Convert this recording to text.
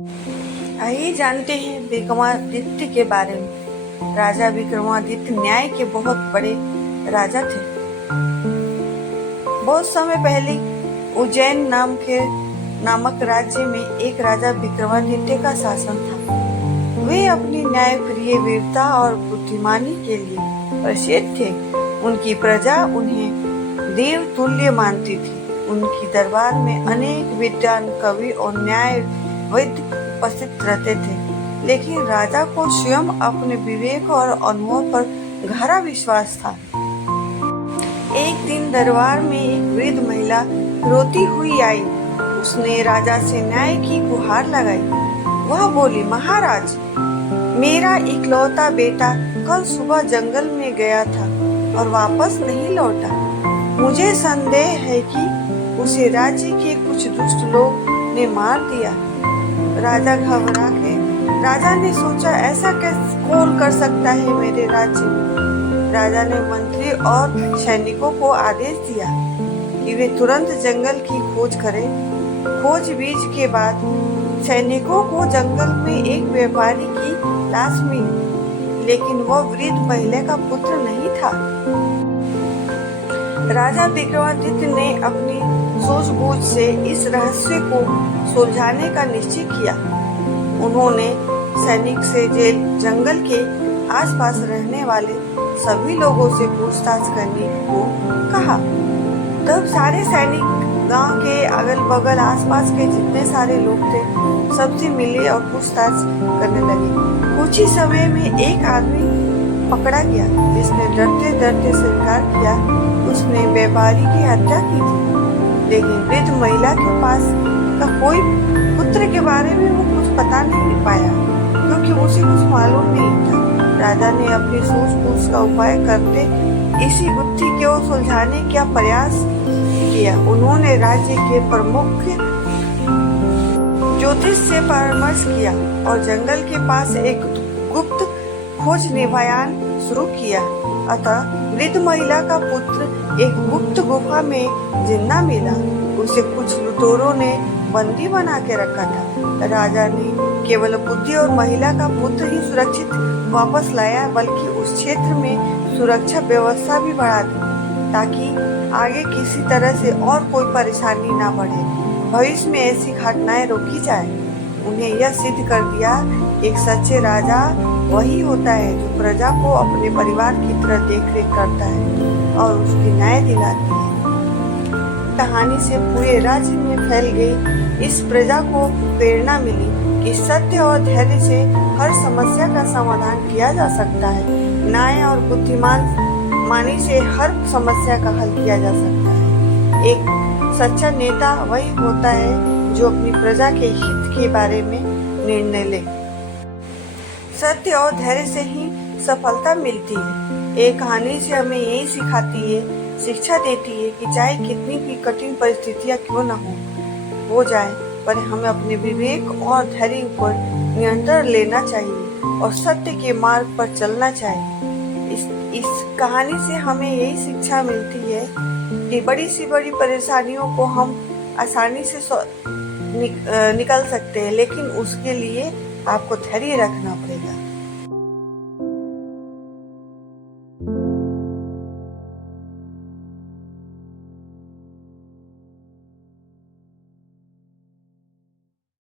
आइए जानते हैं विक्रमादित्य के बारे में। राजा विक्रमादित्य न्याय के बहुत बड़े राजा थे। बहुत समय पहले उज्जैन नामक राज्य में एक राजा विक्रमादित्य का शासन था। वे अपनी न्यायप्रिय वीरता और बुद्धिमानी के लिए प्रसिद्ध थे। उनकी प्रजा उन्हें देव तुल्य मानती थी। उनकी दरबार में अनेक विद्वान, कवि और न्यायविद उपस्थित रहते थे। लेकिन राजा को स्वयं अपने विवेक और अनुभव पर गहरा विश्वास था। एक दिन दरबार में एक वृद्ध महिला रोती हुई आई। उसने राजा से न्याय की गुहार लगाई। वह बोली, महाराज, मेरा इकलौता बेटा कल सुबह जंगल में गया था और वापस नहीं लौटा। मुझे संदेह है कि उसे राज्य के कुछ दुष्ट लोग ने मार दिया। राजा घबरा गए। राजा ने सोचा, ऐसा कौन कर सकता है मेरे राज्य में। राजा ने मंत्री और सैनिकों को आदेश दिया कि वे तुरंत जंगल की खोज करें। खोजबीन के बाद सैनिकों को जंगल में एक व्यापारी की लाश मिली, लेकिन वह वृद्ध महिला का पुत्र नहीं था। राजा विक्रमादित्य ने अपनी सूझबूझ से इस रहस्य को सुलझाने का निश्चय किया। उन्होंने सैनिक से जंगल के आसपास रहने वाले सभी लोगों से पूछताछ करने को कहा। तब सारे सैनिक गांव के अगल बगल आसपास के जितने सारे लोग थे सबसे मिले और पूछताछ करने लगे। कुछ ही समय में एक आदमी पकड़ा गया जिसने डरते डरते स्वीकार किया उसने व्यापारी की हत्या की थी। लेकिन वृद्ध महिला के पास का कोई पुत्र के बारे में वो कुछ पता नहीं पाया, क्योंकि उसे कुछ मालूम नहीं था। राजा ने अपनी सूझबूझ का उपाय करते इसी गुत्थी को सुलझाने का प्रयास किया। उन्होंने राज्य के प्रमुख ज्योतिष से परामर्श किया और जंगल के पास एक गुप्त खोज अभियान शुरू किया। अतः वृद्ध महिला का पुत्र एक गुप्त गुफा में जिंदा मिला। उसे कुछ लुटेरों ने बंदी बना के रखा था। राजा ने केवल बुद्धि और महिला का पुत्र ही सुरक्षित वापस लाया, बल्कि उस क्षेत्र में सुरक्षा व्यवस्था भी बढ़ा दी ताकि आगे किसी तरह से और कोई परेशानी ना बढ़े। भविष्य में ऐसी घटनाएं रोकी जाए। उन्हें यह सिद्ध कर दिया, एक सच्चे राजा वही होता है जो प्रजा को अपने परिवार की तरह देखरेख करता है और उसकी न्याय दिलाती है। कहानी से पूरे राज्य में फैल गई इस प्रजा को प्रेरणा मिली कि सत्य और धैर्य से हर समस्या का समाधान किया जा सकता है। न्याय और बुद्धिमानी से हर समस्या का हल किया जा सकता है। एक सच्चा नेता वही होता है जो अपनी प्रजा के हित के बारे में निर्णय ले। सत्य और धैर्य से ही सफलता मिलती है। एक कहानी से हमें यही सिखाती है, शिक्षा देती है कि चाहे कितनी भी कठिन परिस्थितियां क्यों न हो जाए, पर हमें अपने विवेक और धैर्य पर नियंत्रण लेना चाहिए और सत्य के मार्ग पर चलना चाहिए। इस कहानी से हमें यही शिक्षा मिलती है कि बड़ी सी बड़ी परेशानियों को हम आसानी से निकल सकते हैं, लेकिन उसके लिए आपको धैर्य रखना पड़ेगा।